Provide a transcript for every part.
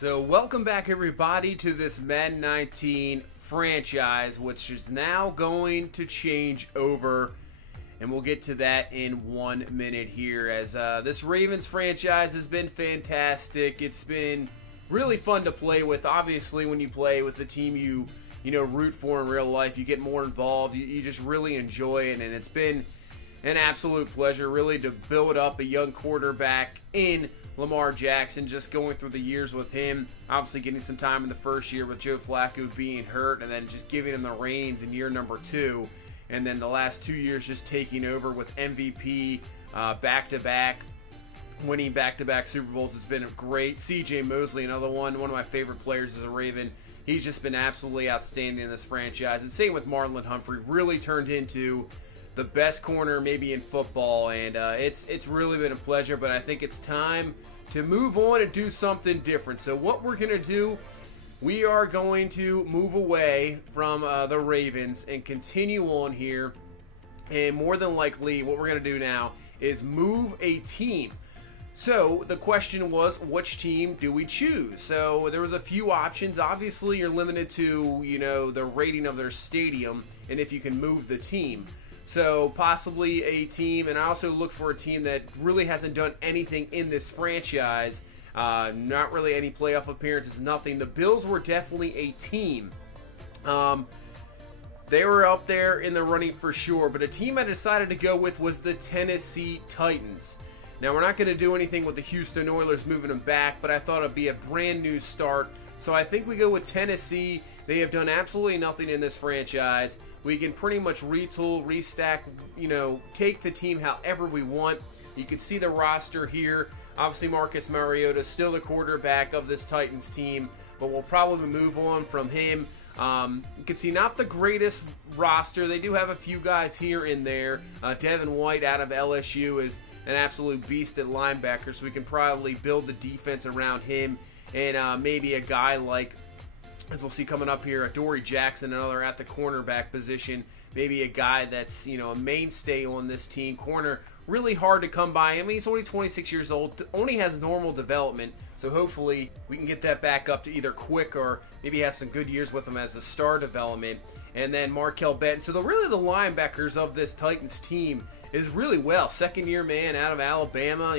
So welcome back everybody to this Madden 19 franchise, which is now going to change over, and we'll get to that in 1 minute here, as this Ravens franchise has been fantastic. It's been really fun to play with. Obviously, when you play with the team you root for in real life, you get more involved. You just really enjoy it, and it's been an absolute pleasure really to build up a young quarterback in Lamar Jackson, just going through the years with him, obviously getting some time in the first year with Joe Flacco being hurt, and then just giving him the reins in year number 2, and then the last 2 years just taking over with MVP, back-to-back, winning back-to-back Super Bowls. It's been great. CJ Mosley, another one of my favorite players as a Raven. He's just been absolutely outstanding in this franchise, and same with Marlon Humphrey, really turned into the best corner maybe in football, and it's really been a pleasure, but I think it's time to move on and do something different. So what we're going to do, we are going to move away from the Ravens and continue on here, and more than likely what we're going to do now is move a team. So the question was, which team do we choose? So there was a few options. Obviously you're limited to the rating of their stadium and if you can move the team. So possibly a team, and I also look for a team that really hasn't done anything in this franchise. Not really any playoff appearances, nothing. The Bills were definitely a team. They were up there in the running for sure, but a team I decided to go with was the Tennessee Titans. Now, we're not going to do anything with the Houston Oilers moving them back, but I thought it'd be a brand new start. So I think we go with Tennessee. They have done absolutely nothing in this franchise. We can pretty much retool, restack, take the team however we want. You can see the roster here. Obviously, Marcus Mariota is still the quarterback of this Titans team, but we'll probably move on from him. You can see not the greatest roster. They do have a few guys here and there. Devin White out of LSU is an absolute beast at linebacker, so we can probably build the defense around him, and maybe a guy like, as we'll see coming up here, Adoree Jackson, another at the cornerback position. Maybe a guy that's, a mainstay on this team. Corner, really hard to come by. I mean, he's only 26 years old, only has normal development, so hopefully we can get that back up to either quick or maybe have some good years with him as a star development. And then Markel Benton. So really the linebackers of this Titans team is really well. Second-year man out of Alabama,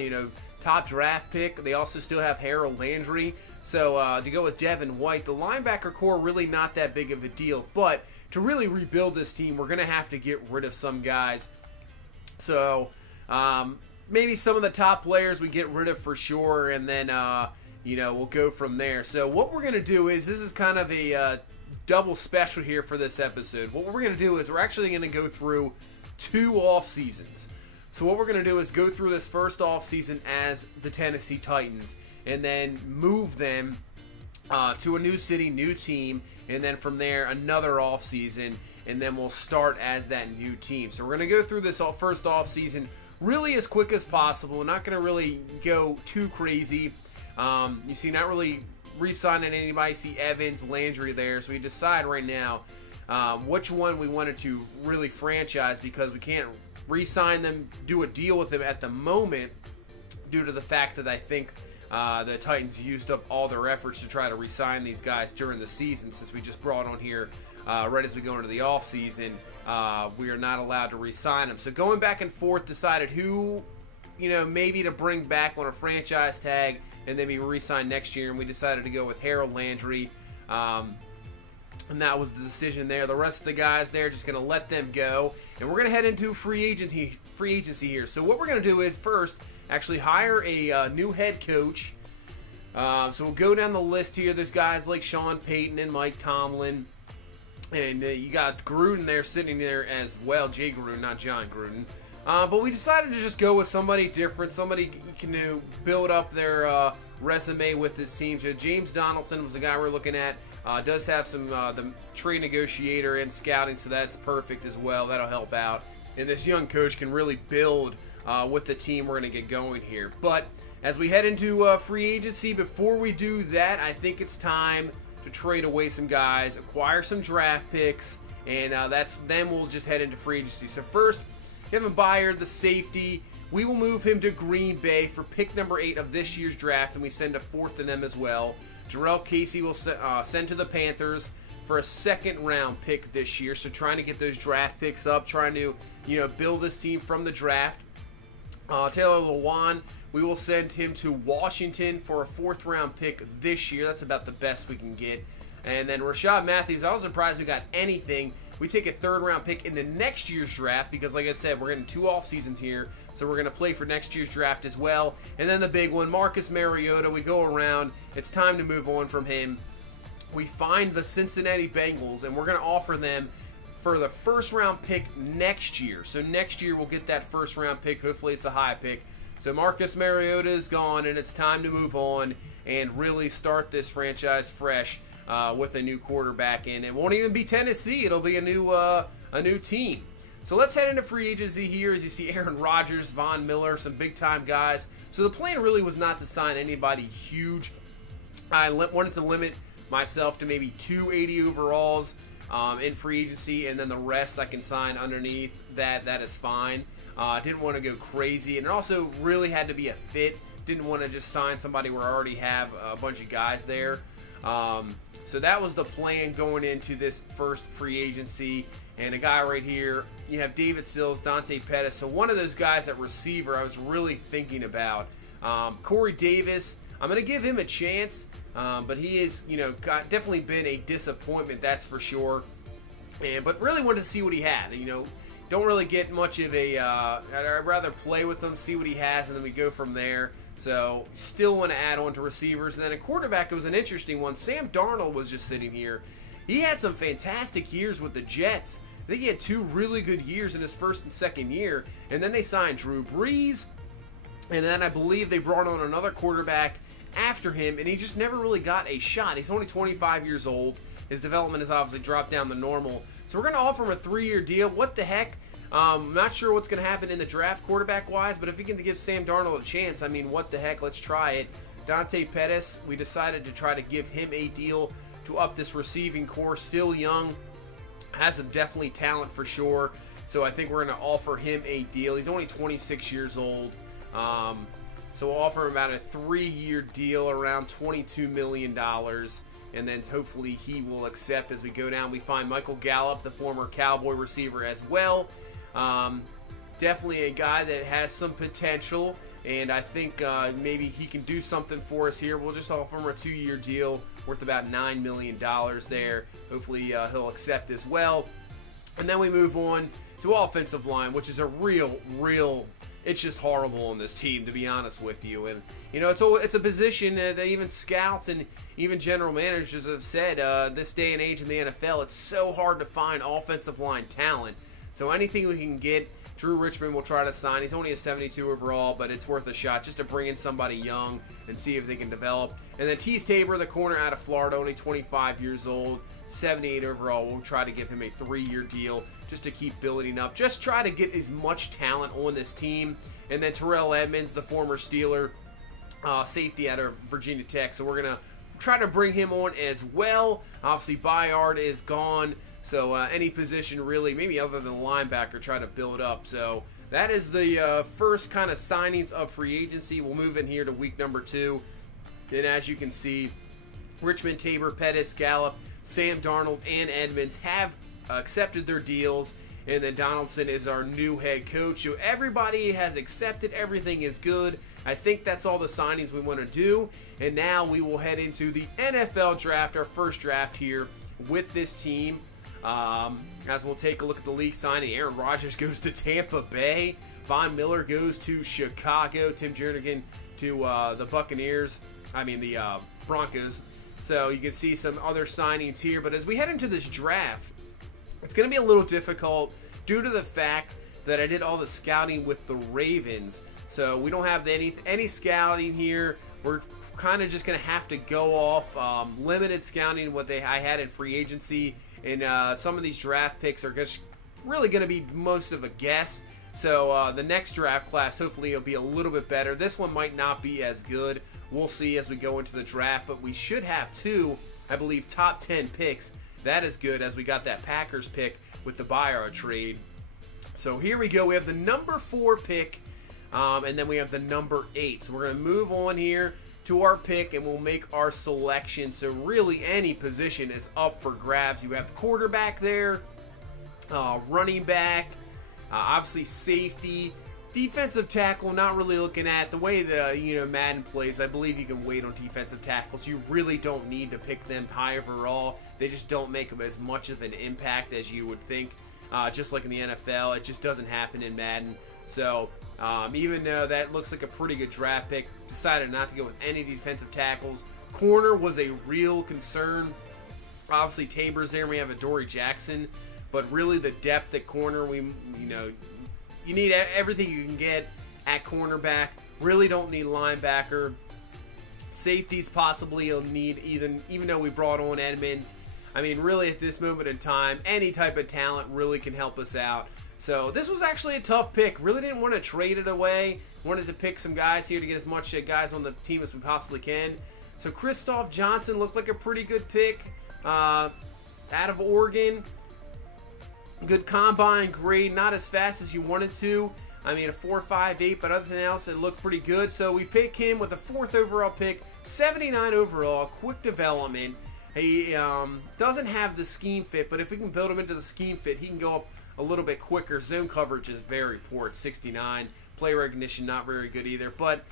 top draft pick. They also still have Harold Landry. So to go with Devin White, the linebacker core really not that big of a deal. But to really rebuild this team, we're going to have to get rid of some guys. So maybe some of the top players we get rid of for sure, and then we'll go from there. So what we're going to do is, this is kind of a double special here for this episode. What we're going to do is we're actually going to go through 2 off seasons. So what we're going to do is go through this first offseason as the Tennessee Titans, and then move them to a new city, new team, and then from there another offseason, and then we'll start as that new team. So we're going to go through this first offseason really as quick as possible. We're not going to really go too crazy. You see, not really re-signing anybody. See Evans, Landry there. So we decide right now which one we wanted to really franchise, because we can't re-sign them, do a deal with them at the moment, due to the fact that I think the Titans used up all their efforts to try to re-sign these guys during the season, since we just brought on here right as we go into the offseason. We are not allowed to re-sign them. So going back and forth, decided who, maybe to bring back on a franchise tag and then be re-signed next year, and we decided to go with Harold Landry. And that was the decision there. The rest of the guys there, just going to let them go. And we're going to head into free agency here. So what we're going to do is first actually hire a new head coach. So we'll go down the list here. There's guys like Sean Payton and Mike Tomlin. And you got Gruden there sitting there as well. Jay Gruden, not John Gruden. But we decided to just go with somebody different. Somebody can build up their resume with this team. So James Donaldson was the guy we're looking at. Does have some the trade negotiator and scouting, so that's perfect as well. That'll help out. And this young coach can really build with the team we're going to get going here. But as we head into free agency, before we do that, I think it's time to trade away some guys, acquire some draft picks, and then we'll just head into free agency. So first, Kevin Byard, the safety, we will move him to Green Bay for pick number 8 of this year's draft, and we send a 4th to them as well. Jarrell Casey will send to the Panthers for a 2nd round pick this year, so trying to get those draft picks up, trying to, build this team from the draft. Taylor Lewan, we will send him to Washington for a 4th round pick this year. That's about the best we can get. And then Rashad Matthews, I was surprised we got anything. We take a 3rd round pick in the next year's draft because, like I said, we're getting 2 off seasons here, so we're going to play for next year's draft as well. And then the big one, Marcus Mariota, we go around. It's time to move on from him. We find the Cincinnati Bengals, and we're going to offer them for the 1st round pick next year. So next year we'll get that 1st round pick. Hopefully it's a high pick. So Marcus Mariota is gone, and it's time to move on and really start this franchise fresh with a new quarterback. And it won't even be Tennessee. It'll be a new team. So let's head into free agency here. As you see, Aaron Rodgers, Von Miller, some big-time guys. So the plan really was not to sign anybody huge. I wanted to limit myself to maybe 280 overalls in free agency, and then the rest I can sign underneath that. That is fine. Didn't want to go crazy, and it also really had to be a fit. Didn't want to just sign somebody where I already have a bunch of guys there. So that was the plan going into this first free agency. And a guy right here, you have David Sills, Dante Pettis. So one of those guys at receiver I was really thinking about. Corey Davis, I'm going to give him a chance, but he is, definitely been a disappointment, that's for sure. But really wanted to see what he had. Don't really get much of a, I'd rather play with him, see what he has, and then we go from there. So still want to add on to receivers. And then a quarterback, it was an interesting one. Sam Darnold was just sitting here. He had some fantastic years with the Jets. I think he had 2 really good years in his 1st and 2nd year. And then they signed Drew Brees. And then I believe they brought on another quarterback after him, and he just never really got a shot. He's only 25 years old. His development has obviously dropped down to normal. So we're going to offer him a 3-year deal. What the heck? I'm not sure what's going to happen in the draft quarterback-wise, but if you can give Sam Darnold a chance, I mean, what the heck? Let's try it. Dante Pettis, we decided to try to give him a deal to up this receiving core. Still young, has some definitely talent for sure. So I think we're going to offer him a deal. He's only 26 years old. So we'll offer him about a 3-year deal, around $22 million. And then hopefully he will accept as we go down. We find Michael Gallup, the former Cowboy receiver, as well. Definitely a guy that has some potential, and I think maybe he can do something for us here. We'll just offer him a 2-year deal worth about $9 million there. Hopefully he'll accept as well. And then we move on to offensive line, which is a real it's just horrible on this team, to be honest with you. And it's a position that even scouts and even general managers have said this day and age in the NFL, it's so hard to find offensive line talent. So anything we can get, Drew Richmond will try to sign. He's only a 72 overall, but it's worth a shot just to bring in somebody young and see if they can develop. And then Tease Tabor, the corner out of Florida, only 25 years old, 78 overall. We'll try to give him a 3-year deal just to keep building up. Just try to get as much talent on this team. And then Terrell Edmonds, the former Steeler, safety out of Virginia Tech. So we're going to try to bring him on as well. Obviously, Byard is gone. So any position really, maybe other than linebacker, try to build up. So that is the first kind of signings of free agency. We'll move in here to week number 2. And as you can see, Richmond, Tabor, Pettis, Gallup, Sam Darnold, and Edmonds have accepted their deals. And then Donaldson is our new head coach. So everybody has accepted. Everything is good. I think that's all the signings we want to do. And now we will head into the NFL draft, our first draft here with this team. As we'll take a look at the league signing, Aaron Rodgers goes to Tampa Bay. Von Miller goes to Chicago. Tim Jernigan to the Broncos. So you can see some other signings here. But as we head into this draft, it's going to be a little difficult due to the fact that I did all the scouting with the Ravens. So we don't have any scouting here. We're kind of just going to have to go off limited scouting what I had in free agency. And some of these draft picks are just really going to be most of a guess. So the next draft class, hopefully, will be a little bit better. This one might not be as good. We'll see as we go into the draft. But we should have 2, I believe, top 10 picks. That is good, as we got that Packers pick with the Byard trade. So here we go. We have the number 4 pick, and then we have the number 8. So we're going to move on here to our pick, and we'll make our selection. So really any position is up for grabs. You have quarterback there, running back, obviously safety, defensive tackle. Not really looking at the way the Madden plays. I believe you can wait on defensive tackles. You really don't need to pick them high overall. They just don't make them as much of an impact as you would think. Just like in the NFL, it just doesn't happen in Madden. So even though that looks like a pretty good draft pick, decided not to go with any defensive tackles. Corner was a real concern. Obviously Tabor's there, and we have Adoree Jackson, but really the depth at corner, you need everything you can get at cornerback. Really don't need linebacker. Safeties possibly you'll need, even though we brought on Edmonds. I mean, really at this moment in time, any type of talent really can help us out. So this was actually a tough pick. Really didn't want to trade it away. Wanted to pick some guys here to get as much guys on the team as we possibly can. So Christoph Johnson looked like a pretty good pick out of Oregon. Good combine grade, not as fast as you wanted to. I mean, a 4.58, but other than else, it looked pretty good. So we pick him with the 4th overall pick, 79 overall, quick development. He doesn't have the scheme fit, but if we can build him into the scheme fit, he can go up a little bit quicker. Zone coverage is very poor at 69. Play recognition, not very good either. But,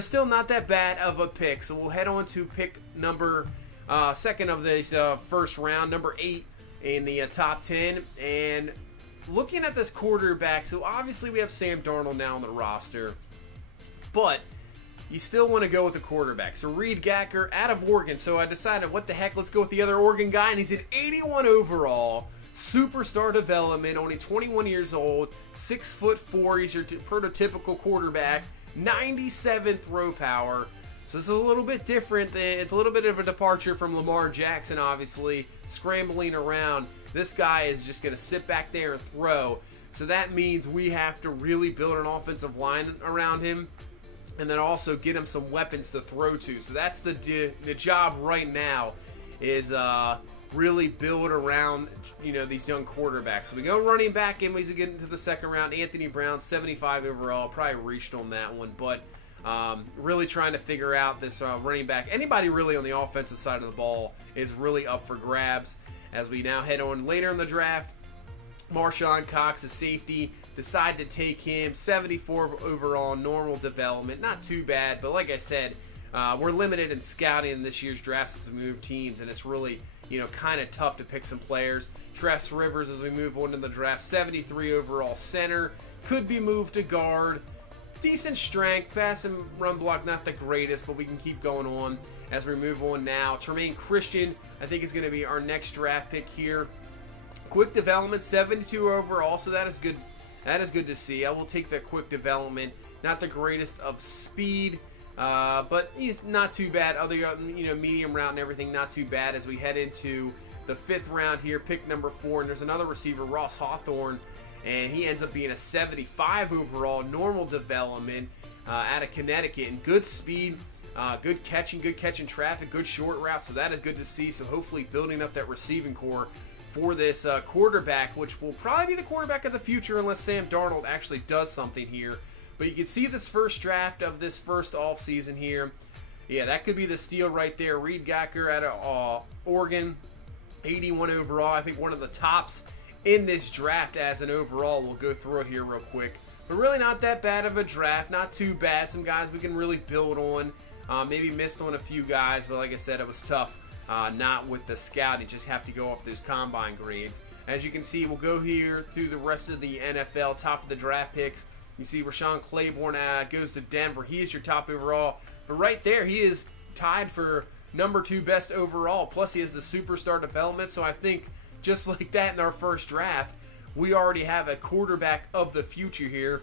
still not that bad of a pick. So we'll head on to pick number 2nd of this first round, number 8 in the top 10. And looking at this quarterback, so obviously we have Sam Darnold now on the roster. But you still want to go with the quarterback. So Reed Gacker out of Oregon. So I decided, what the heck, let's go with the other Oregon guy. And he's an 81 overall, superstar development, only 21 years old, 6'4". He's your prototypical quarterback, 97 throw power. So this is a little bit different. It's a little bit of a departure from Lamar Jackson, obviously, scrambling around. This guy is just going to sit back there and throw. So that means we have to really build an offensive line around him, and then also get him some weapons to throw to. So that's the job right now, is really build around these young quarterbacks. So we go running back, and we get into the 2nd round. Anthony Brown, 75 overall, probably reached on that one, but really trying to figure out this running back. Anybody really on the offensive side of the ball is really up for grabs. As we now head on later in the draft, Marshawn Cox, a safety, decide to take him, 74 overall, normal development, not too bad, but like I said, we're limited in scouting in this year's draft since we move teams, and it's really, kind of tough to pick some players. Tress Rivers, as we move on to the draft, 73 overall center, could be moved to guard, decent strength, fast and run block, not the greatest, but we can keep going on as we move on now. Tremaine Christian, I think, is going to be our next draft pick here. Quick development, 72 overall, so that is good. That is good to see. I will take the quick development. Not the greatest of speed, but he's not too bad. Other, medium route and everything, not too bad. As we head into the 5th round here, pick number 4, and there's another receiver, Ross Hawthorne, and he ends up being a 75 overall, normal development out of Connecticut, and good speed, good catching traffic, good short route. So that is good to see. So hopefully building up that receiving core for this quarterback, which will probably be the quarterback of the future unless Sam Darnold actually does something here. But you can see this first draft of this first offseason here. Yeah, that could be the steal right there. Reed Gacker out of Oregon, 81 overall. I think one of the tops in this draft as an overall. We'll go through it here real quick. But really not that bad of a draft. Not too bad. Some guys we can really build on. Maybe missed on a few guys, but like I said, it was tough. Not with the scout. You just have to go off those combine grades. As you can see, we'll go here through the rest of the NFL, top of the draft picks. You see Rashawn Claiborne goes to Denver. He is your top overall. But right there, he is tied for number 2 best overall. Plus, he has the superstar development. So I think just like that in our first draft, we already have a quarterback of the future here.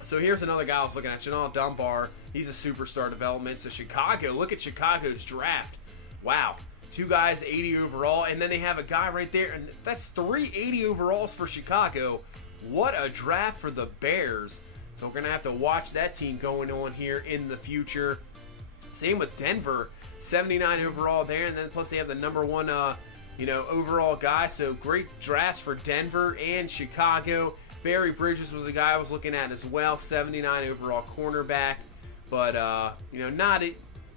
So here's another guy I was looking at, Janelle Dunbar. He's a superstar development. So Chicago, look at Chicago's draft. Wow. 2 guys, 80 overall, and then they have a guy right there, and that's 3 80 overalls for Chicago. What a draft for the Bears. So we're going to have to watch that team going on here in the future. Same with Denver, 79 overall there, and then plus they have the number 1 overall guy. So great drafts for Denver and Chicago. Barry Bridges was a guy I was looking at as well, 79 overall cornerback, but you know, not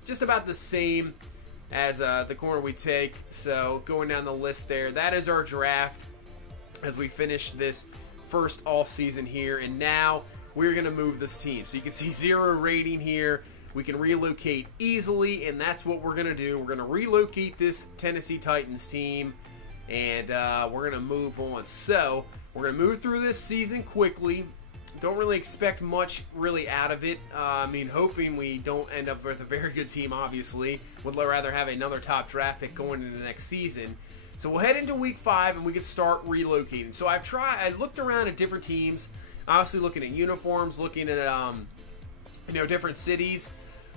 just about the same as the corner we take. So going down the list there, that is our draft as we finish this first off season here, and now we're going to move this team. So you can see 0 rating here. We can relocate easily, and that's what we're going to do. We're going to relocate this Tennessee Titans team, and we're going to move on. So we're going to move through this season quickly. Don't really expect much really out of it. I mean, hoping we don't end up with a very good team, obviously. Would rather have another top draft pick going into the next season. So we'll head into week 5 and we can start relocating. So I looked around at different teams, obviously looking at uniforms, looking at you know, different cities.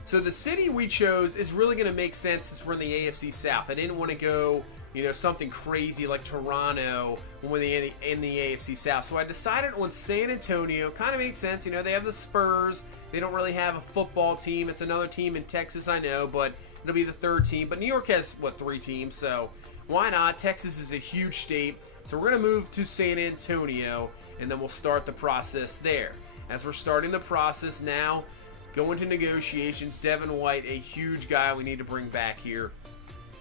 So the city we chose is really going to make sense since we're in the AFC South. I didn't want to go, you know, something crazy like Toronto when we're in the AFC South. So I decided on San Antonio. Kind of makes sense. You know, they have the Spurs. They don't really have a football team. It's another team in Texas, I know, but it'll be the 3rd team. But New York has, what, 3 teams? So why not? Texas is a huge state. So we're going to move to San Antonio, and then we'll start the process there. As we're starting the process now, go into negotiations. Devin White, a huge guy we need to bring back here.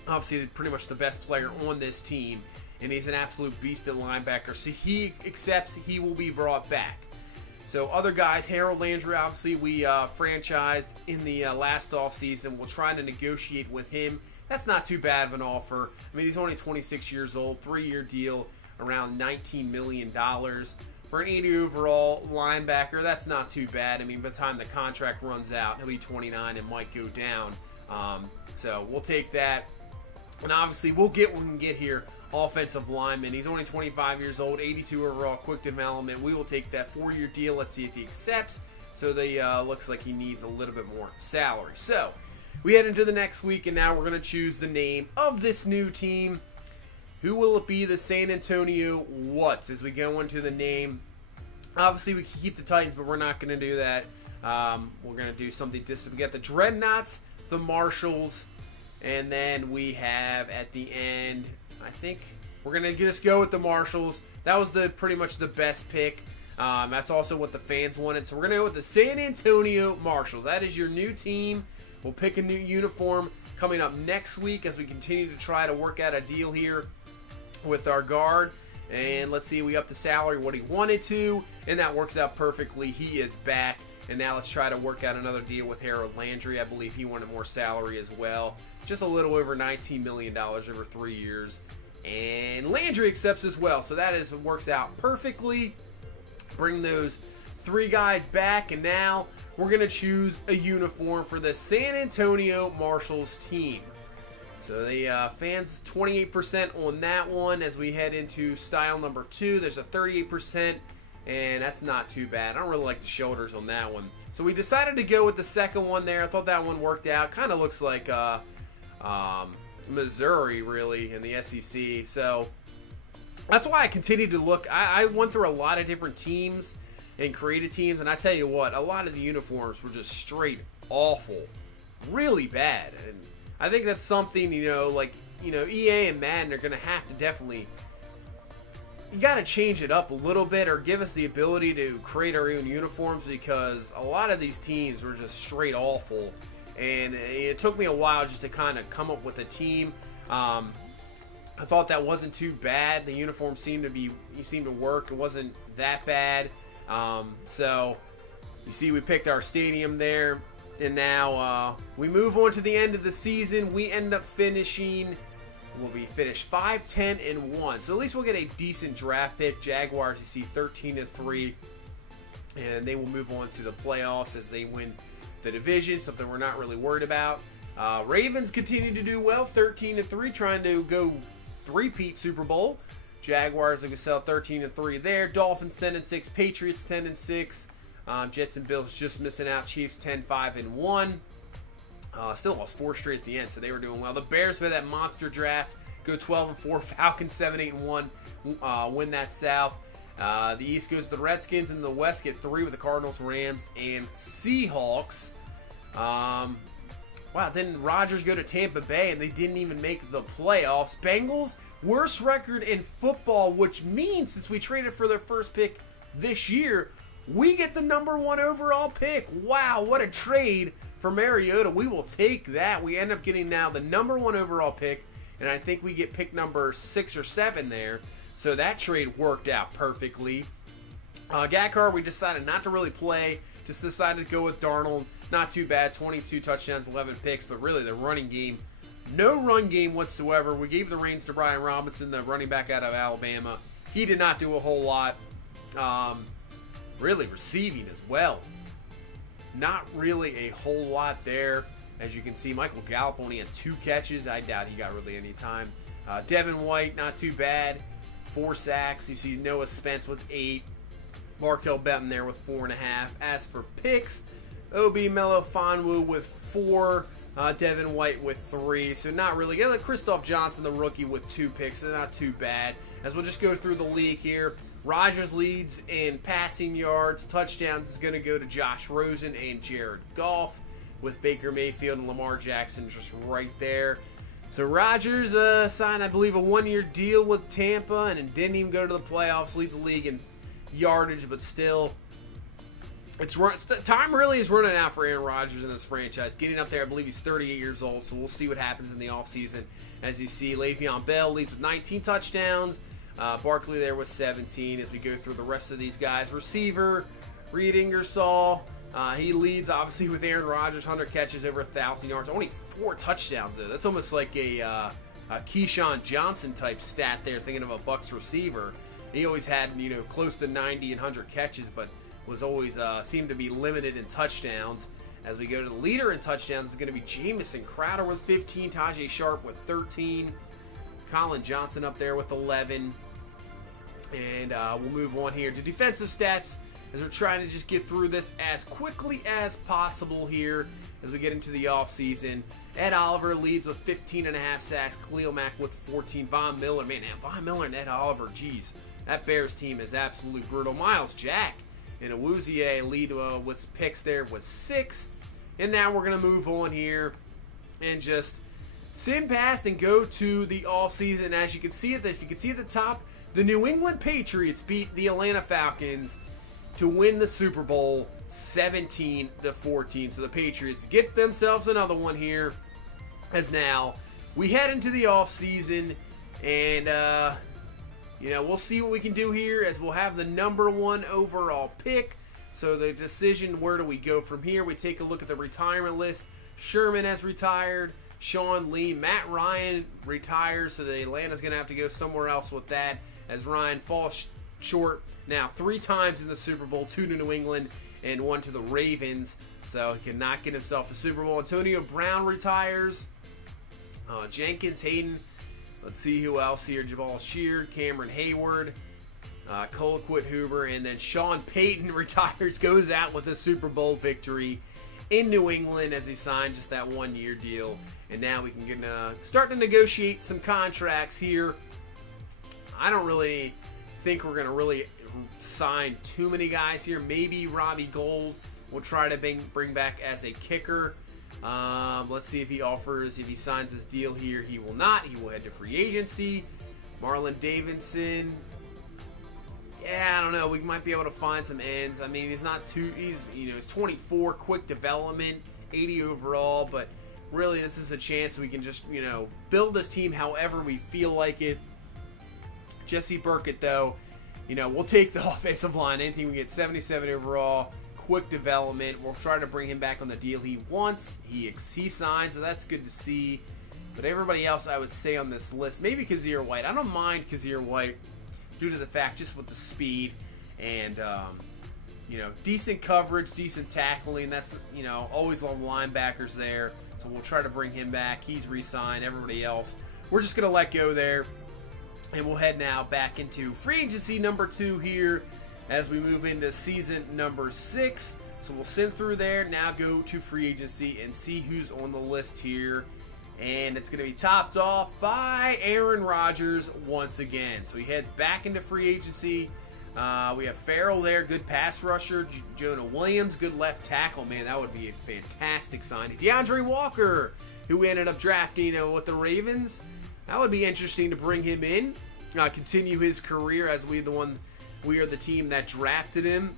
Obviously, pretty much the best player on this team, and he's an absolute beast at linebacker. So he accepts he will be brought back. So other guys, Harold Landry, obviously we franchised in the last offseason. We'll try to negotiate with him. That's not too bad of an offer. I mean, he's only 26 years old, 3-year deal, around $19 million. For an 80 overall linebacker, that's not too bad. I mean, by the time the contract runs out, he'll be 29 and might go down. So we'll take that. And obviously, we'll get what we can get here. Offensive lineman. He's only 25 years old, 82 overall, quick development. We will take that 4-year deal. Let's see if he accepts. So they looks like he needs a little bit more salary. So we head into the next week, and now we're going to choose the name of this new team. Who will it be? The San Antonio What's as we go into the name. Obviously, we can keep the Titans, but we're not going to do that. We're going to do something different. We got the Dreadnoughts, the Marshalls, and then we have at the end, I think we're going to just go with the Marshalls. That was pretty much the best pick. That's also what the fans wanted. So we're going to go with the San Antonio Marshalls. That is your new team. We'll pick a new uniform coming up next week as we continue to try to work out a deal here with our guard. And let's see, we up the salary what he wanted to, and that works out perfectly. He is back. And now let's try to work out another deal with Harold Landry. I believe he wanted more salary as well. Just a little over $19 million over 3 years. And Landry accepts as well. So that works out perfectly. Bring those 3 guys back. And now we're going to choose a uniform for the San Antonio Marshalls team. So the fans, 28% on that one. As we head into style number 2, there's a 38%. And that's not too bad. I don't really like the shoulders on that one. So we decided to go with the second one there. I thought that one worked out. Kind of looks like Missouri, really, in the SEC. So that's why I continued to look. I went through a lot of different teams and created teams. And I tell you what, a lot of the uniforms were just straight awful. Really bad. And I think that's something, you know, like, you know, EA and Madden are going to have to definitely... You got to change it up a little bit or give us the ability to create our own uniforms, because a lot of these teams were just straight awful. And it took me a while just to kind of come up with a team. I thought that wasn't too bad. The uniform seemed to work. It wasn't that bad. So you see we picked our stadium there. And now we move on to the end of the season. We end up finishing... We'll be finished 5-10-1, so at least we'll get a decent draft pick. Jaguars, you see, 13-3, and they will move on to the playoffs as they win the division. Something we're not really worried about. Ravens continue to do well, 13-3, trying to go three-peat Super Bowl. Jaguars, like we said, 13-3 there. Dolphins 10-6, Patriots 10-6. Jets and Bills just missing out. Chiefs 10-5-1. Still lost 4 straight at the end, so they were doing well. The Bears with that monster draft go 12-4. Falcons 7-8-1, win that South. The East goes to the Redskins, and the West get 3 with the Cardinals, Rams, and Seahawks. Wow, then Rodgers go to Tampa Bay, and they didn't even make the playoffs. Bengals, worst record in football, which means since we traded for their first pick this year, we get the #1 overall pick. Wow, what a trade for Mariota. We will take that. We end up getting now the #1 overall pick, and I think we get pick number 6 or 7 there. So that trade worked out perfectly. Gatkar, we decided not to really play. Just decided to go with Darnold. Not too bad. 22 touchdowns, 11 picks. But really, the running game, no run game whatsoever. We gave the reins to Brian Robinson, the running back out of Alabama. He did not do a whole lot. Really, receiving as well. Not really a whole lot there. As you can see, Michael Gallup only had 2 catches. I doubt he got really any time. Devin White, not too bad. 4 sacks. You see Noah Spence with 8. Markel Benton there with 4.5. As for picks, Obi Melifonwu with 4. Devin White with 3. So not really. Yeah, Christoph Johnson, the rookie, with 2 picks. So not too bad. As we'll just go through the league here. Rodgers leads in passing yards. Touchdowns is going to go to Josh Rosen and Jared Goff, with Baker Mayfield and Lamar Jackson just right there. So Rodgers signed, I believe, a 1-year deal with Tampa and didn't even go to the playoffs. Leads the league in yardage, but still, time really is running out for Aaron Rodgers in this franchise. Getting up there, I believe he's 38 years old, so we'll see what happens in the offseason. As you see, Le'Veon Bell leads with 19 touchdowns. Barkley there with 17 as we go through the rest of these guys. Receiver, Reed Ingersoll. He leads, obviously, with Aaron Rodgers. 100 catches, over 1,000 yards. Only 4 touchdowns, though. That's almost like a Keyshawn Johnson type stat there, thinking of a Bucs receiver. He always had, close to 90 and 100 catches, but was always seemed to be limited in touchdowns. As we go to the leader in touchdowns, it's going to be Jamison Crowder with 15, Tajay Sharp with 13, Colin Johnson up there with 11. And we'll move on here to defensive stats as we're trying to just get through this as quickly as possible here as we get into the offseason. Ed Oliver leads with 15.5 sacks. Khalil Mack with 14. Von Miller, man, Von Miller and Ed Oliver, geez, that Bears team is absolutely brutal. Miles Jack and Awuzie lead with picks there with 6. And now we're going to move on here and just sim past and go to the offseason. As you can see at the top, the New England Patriots beat the Atlanta Falcons to win the Super Bowl 17-14. So the Patriots get themselves another one here, as now we head into the offseason, and we'll see what we can do here, as we'll have the #1 overall pick. So the decision, where do we go from here? We take a look at the retirement list. Sherman has retired. Sean Lee, Matt Ryan retires, so the Atlanta's going to have to go somewhere else with that, as Ryan falls short now 3 times in the Super Bowl, 2 to New England and 1 to the Ravens, so he cannot get himself the Super Bowl. Antonio Brown retires. Jenkins, Hayden, let's see who else here. Jabal Sheard, Cameron Hayward, Colquitt Hoover, and then Sean Payton retires, goes out with a Super Bowl victory in New England as he signed just that 1-year deal. And now we can start to negotiate some contracts here. I don't really think we're going to really sign too many guys here. Maybe Robbie Gould we'll try to bring back as a kicker. Let's see if he signs this deal here. He will not. He will head to free agency. Marlon Davidson. Yeah, I don't know. We might be able to find some ends. I mean, he's 24, quick development, 80 overall, but really this is a chance we can just, build this team however we feel like it. Jesse Burkett, though, we'll take the offensive line. Anything we get, 77 overall, quick development. We'll try to bring him back on the deal he wants. He signs, so that's good to see. But everybody else, I would say on this list, maybe Kazir White. I don't mind Kazir White due to the fact just with the speed and, decent coverage, decent tackling. That's, always on linebackers there. So we'll try to bring him back. He's re-signed. Everybody else, we're just going to let go there. And we'll head now back into free agency #2 here as we move into season #6. So we'll send through there, now go to free agency and see who's on the list here. And it's going to be topped off by Aaron Rodgers once again. So he heads back into free agency. We have Farrell there, good pass rusher. Jonah Williams, good left tackle. Man, that would be a fantastic signing. DeAndre Walker, who we ended up drafting with the Ravens. That would be interesting to bring him in, continue his career as we the one We are the team that drafted him.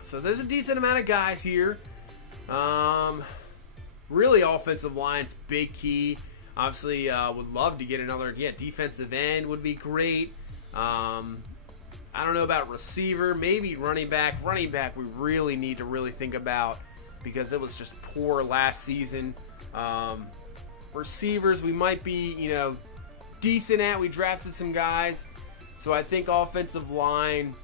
So there's a decent amount of guys here. Really, offensive line's big key. Obviously, would love to get another, defensive end would be great. I don't know about receiver, maybe running back. Running back we really need to really think about because it was just poor last season. Receivers we might be, decent at. We drafted some guys. So I think offensive line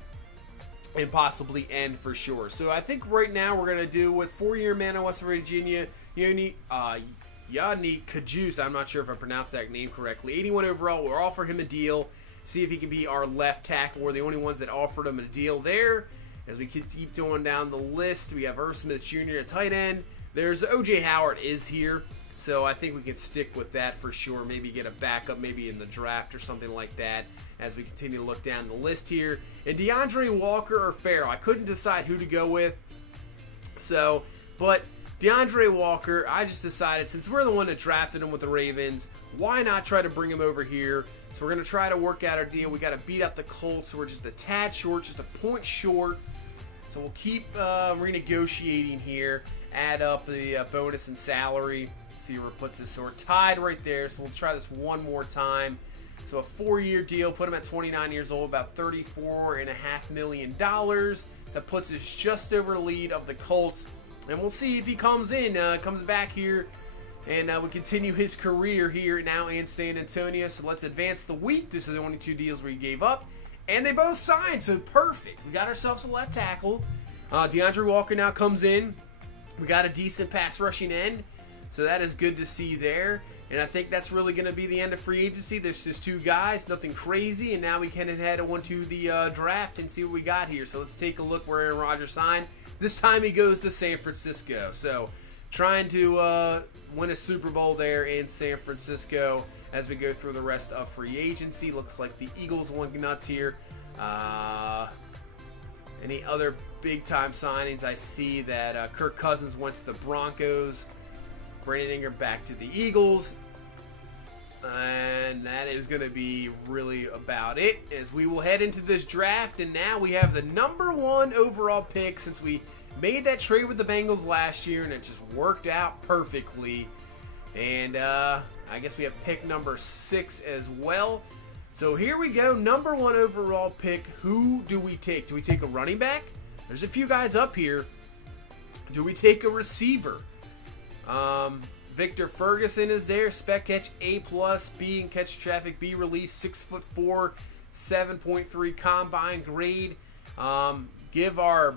and possibly end for sure. So I think right now we're going to do with 4-year man in West Virginia, Yannick Kajus. I'm not sure if I pronounced that name correctly. 81 overall. We'll offer him a deal. See if he can be our left tackle. We're the only ones that offered him a deal there. As we keep going down the list, we have Irv Smith Jr. at tight end. There's O.J. Howard is here. So I think we can stick with that for sure. Maybe get a backup maybe in the draft or something like that as we continue to look down the list here. And DeAndre Walker or Farrell. I couldn't decide who to go with. But DeAndre Walker, I just decided since we're the one that drafted him with the Ravens, why not try to bring him over here? So we're going to try to work out our deal. We got to beat up the Colts. So we're just a tad short, just a point short. So we'll keep renegotiating here. Add up the bonus and salary. See where it puts us. So we're tied right there. So we'll try this one more time. So a 4-year deal. Put him at 29 years old. About $34.5 million. That puts us just over the lead of the Colts. And we'll see if he comes back here. And we continue his career here now in San Antonio. So let's advance the week. This is the only 2 deals we gave up. And they both signed. So perfect. We got ourselves a left tackle. DeAndre Walker now comes in. We got a decent pass rushing end. So that is good to see there. And I think that's really going to be the end of free agency. There's just 2 guys, nothing crazy. And now we can head on to the draft and see what we got here. So let's take a look where Aaron Rodgers signed. This time he goes to San Francisco. So trying to win a Super Bowl there in San Francisco as we go through the rest of free agency. Looks like the Eagles went nuts here. Any other big-time signings? I see that Kirk Cousins went to the Broncos. Brandon Ingram back to the Eagles. And that is going to be really about it as we will head into this draft. And now we have the #1 overall pick since we made that trade with the Bengals last year. And it just worked out perfectly. And I guess we have pick number 6 as well. So here we go. #1 overall pick. Who do we take? Do we take a running back? There's a few guys up here. Do we take a receiver? Victor Ferguson is there. Spec catch A+, B in catch traffic, B release, 6'4", 7.3 combine grade. Give our,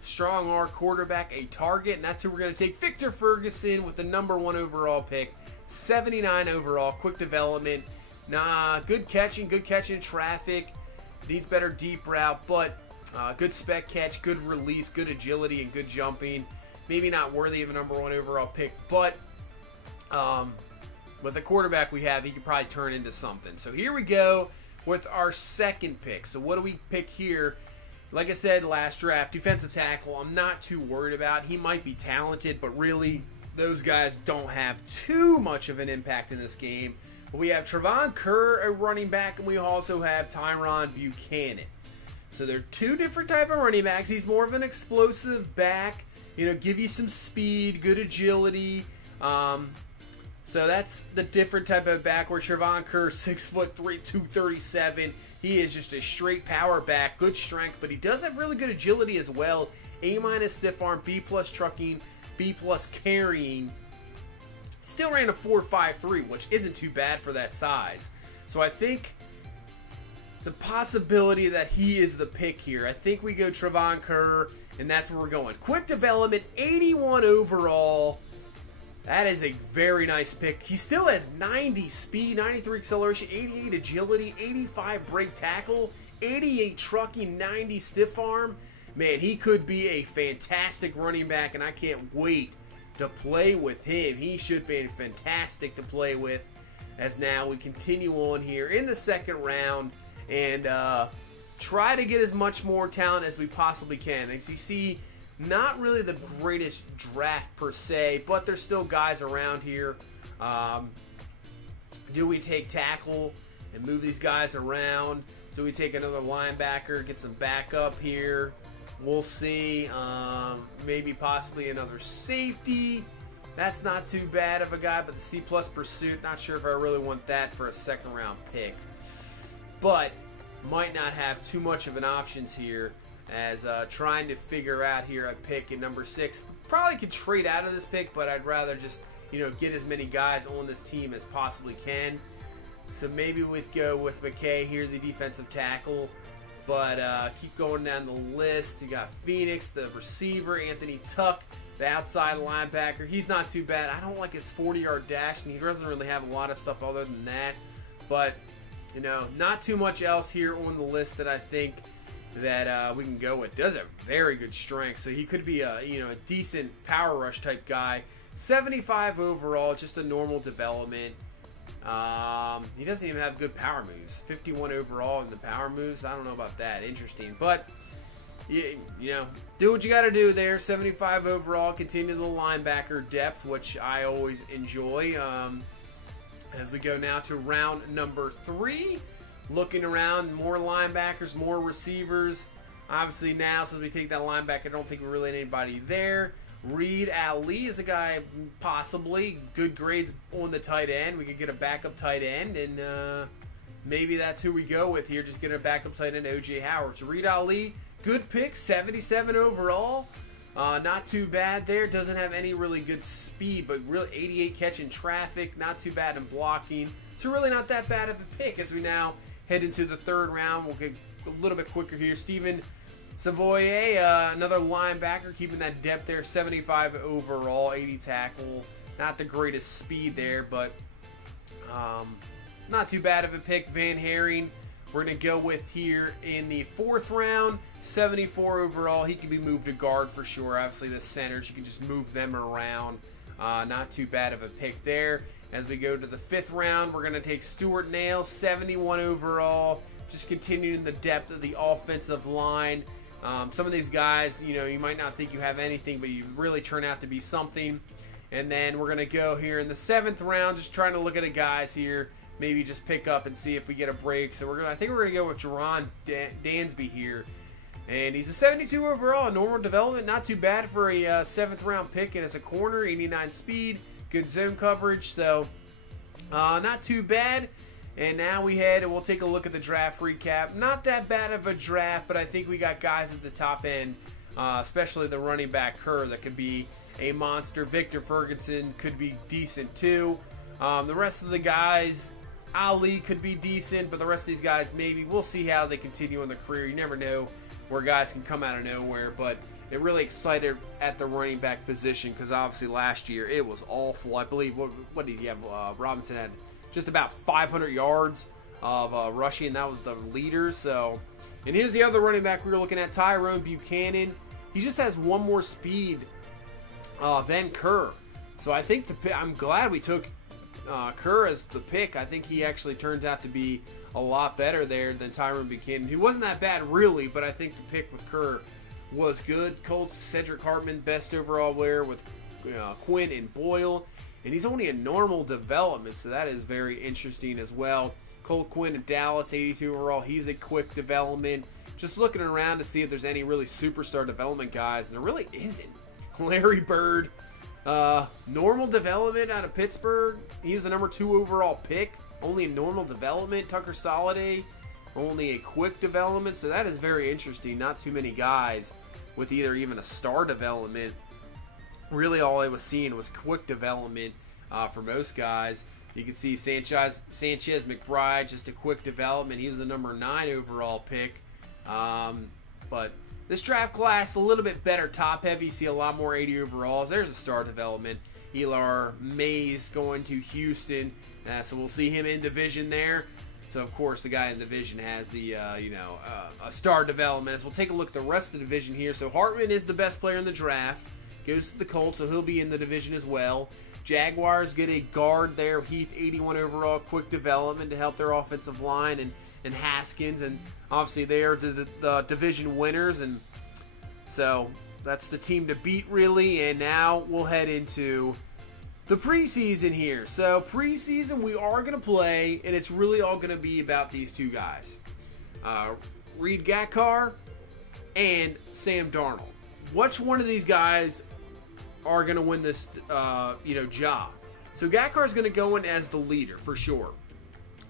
strong R quarterback a target, and that's who we're going to take. Victor Ferguson with the #1 overall pick, 79 overall, quick development. Good catching in traffic. Needs better deep route, but good spec catch, good release, good agility, and good jumping. Maybe not worthy of a #1 overall pick, but with the quarterback we have, he could probably turn into something. So here we go with our second pick. So what do we pick here? Like I said, last draft, defensive tackle, I'm not too worried about. He might be talented, but really, those guys don't have too much of an impact in this game. But we have Trevon Kerr, a running back, and we also have Tyron Buchanan. So they're 2 different type of running backs. He's more of an explosive back. Give you some speed, good agility. So that's the different type of back where Trevon Kerr, 6'3", 237. He is just a straight power back, good strength, but he does have really good agility as well. A- stiff arm, B+ trucking, B+ carrying. Still ran a 4.53, which isn't too bad for that size. So I think it's a possibility that he is the pick here. I think we go Trevon Kerr, and that's where we're going. Quick development, 81 overall. That is a very nice pick. He still has 90 speed, 93 acceleration, 88 agility, 85 break tackle, 88 trucking, 90 stiff arm. Man, he could be a fantastic running back, and I can't wait to play with him. He should be fantastic to play with as now we continue on here in the second round and try to get as much more talent as we possibly can. As you see, not really the greatest draft per se, but there's still guys around here. Do we take tackle and move these guys around Do we take another linebacker, get some backup here? We'll see. Maybe possibly another safety. That's not too bad of a guy, but the C+ pursuit, not sure if I really want that for a second round pick. But might not have too much of an options here as trying to figure out here a pick in number 6. Probably could trade out of this pick, but I'd rather just, you know, get as many guys on this team as possibly can. So maybe we'd go with McKay here, the defensive tackle. But keep going down the list. You got Phoenix, the receiver, Anthony Tuck, the outside linebacker. He's not too bad. I don't like his 40-yard dash, and he doesn't really have a lot of stuff other than that. But, you know, not too much else here on the list that I think that we can go with. Does have very good strength, so he could be a, you know, a decent power rush type guy. 75 overall, just a normal development. He doesn't even have good power moves. 51 overall in the power moves. I don't know about that. Interesting, but you know, do what you got to do there. 75 overall. Continue the linebacker depth, which I always enjoy. As we go now to round number 3, looking around, more linebackers, more receivers. Obviously now, since we take that linebacker, I don't think we really need anybody there. Reed Ali is a guy, possibly good grades on the tight end. We could get a backup tight end, and maybe that's who we go with here. Just get a backup tight end, O.J. Howard. So Reed Ali, good pick, 77 overall. Not too bad there. Doesn't have any really good speed, but really 88 catch in traffic. Not too bad in blocking. So really not that bad of a pick as we now head into the 3rd round. We'll get a little bit quicker here. Steven Savoye, another linebacker, keeping that depth there, 75 overall, 80 tackle. Not the greatest speed there, but not too bad of a pick. Van Herring, we're going to go with here in the 4th round, 74 overall. He can be moved to guard for sure. Obviously, the centers, you can just move them around. Not too bad of a pick there. As we go to the 5th round, we're going to take Stuart Nail, 71 overall. Just continuing the depth of the offensive line. Some of these guys, you know, you might not think you have anything, but you really turn out to be something. And then we're going to go here in the 7th round, just trying to look at the guys here, maybe just pick up and see if we get a break. So I think we're going to go with Jerron Dansby here. And he's a 72 overall, normal development, not too bad for a 7th round pick. And as a corner, 89 speed, good zone coverage, so not too bad. And now we head and we'll take a look at the draft recap. Not that bad of a draft, but I think we got guys at the top end, especially the running back Kerr that could be a monster. Victor Ferguson could be decent too. The rest of the guys, Ali could be decent, but the rest of these guys maybe. We'll see how they continue in their career. You never know where guys can come out of nowhere, but they're really excited at the running back position because obviously last year it was awful. I believe, what did he have? Robinson had just about 500 yards of rushing. That was the leader. So, and here's the other running back we were looking at, Tyrone Buchanan. He just has one more speed than Kerr. So I think I'm glad we took Kerr as the pick. I think he actually turns out to be a lot better there than Tyrone Buchanan. He wasn't that bad really, but I think the pick with Kerr was good. Colts, Cedric Hartman, best overall player with Quinn and Boyle. And he's only a normal development, so that is very interesting as well. Colt Quinn in Dallas, 82 overall. He's a quick development. Just looking around to see if there's any really superstar development guys, and there really isn't. Larry Bird, normal development out of Pittsburgh. He's the number 2 overall pick. Only a normal development. Tucker Soliday, only a quick development. So that is very interesting. Not too many guys with either even a star development. Really all I was seeing was quick development for most guys. You can see Sanchez McBride, just a quick development. He was the number 9 overall pick. But this draft class, a little bit better top heavy. You see a lot more 80 overalls. There's a star development. Elar Mays going to Houston. So we'll see him in division there. So, of course, the guy in division has the, a star development. So we'll take a look at the rest of the division here. So Hartman is the best player in the draft. Goes to the Colts, so he'll be in the division as well. Jaguars get a guard there. Heath, 81 overall, quick development to help their offensive line, and Haskins. And obviously they are the division winners. And so that's the team to beat, really. And now we'll head into the preseason here. So preseason we are going to play, and it's really all going to be about these two guys. Reed Gatkar and Sam Darnold. Which one of these guys are going to win this, job? So Gatkar is going to go in as the leader for sure.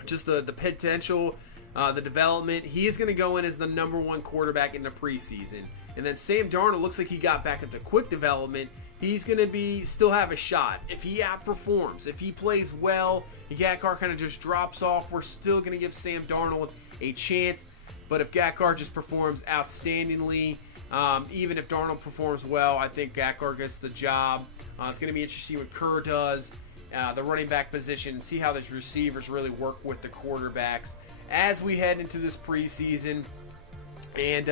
Just the potential, the development. He is going to go in as the #1 quarterback in the preseason. And then Sam Darnold looks like he got back into quick development. He's going to still have a shot. If he outperforms, if he plays well, Gatkar kind of just drops off, we're still going to give Sam Darnold a chance. But if Gatkar just performs outstandingly, even if Darnold performs well, I think Gatkar gets the job. It's going to be interesting what Kerr does, the running back position, see how the receivers really work with the quarterbacks as we head into this preseason. And,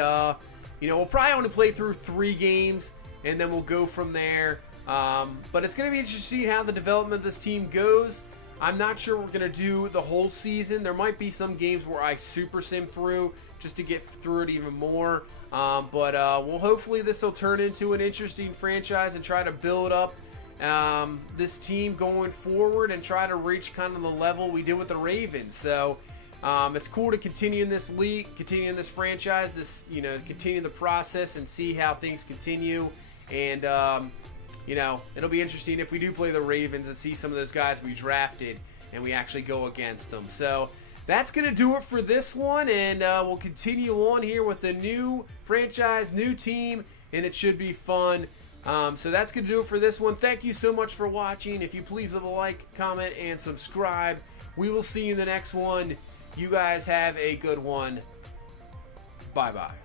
we'll probably only play through 3 games, and then we'll go from there. But it's going to be interesting how the development of this team goes. I'm not sure we're going to do the whole season. There might be some games where I super sim through just to get through it even more. Well, hopefully this will turn into an interesting franchise and try to build up this team going forward and try to reach kind of the level we did with the Ravens. So it's cool to continue in this league, continue in this franchise, continue the process and see how things continue. And it'll be interesting if we do play the Ravens and see some of those guys we drafted and we actually go against them. So that's going to do it for this one, and we'll continue on here with the new franchise, new team, and it should be fun. So that's going to do it for this one. Thank you so much for watching. If you please leave a like, comment, and subscribe. We will see you in the next one. You guys have a good one. Bye-bye.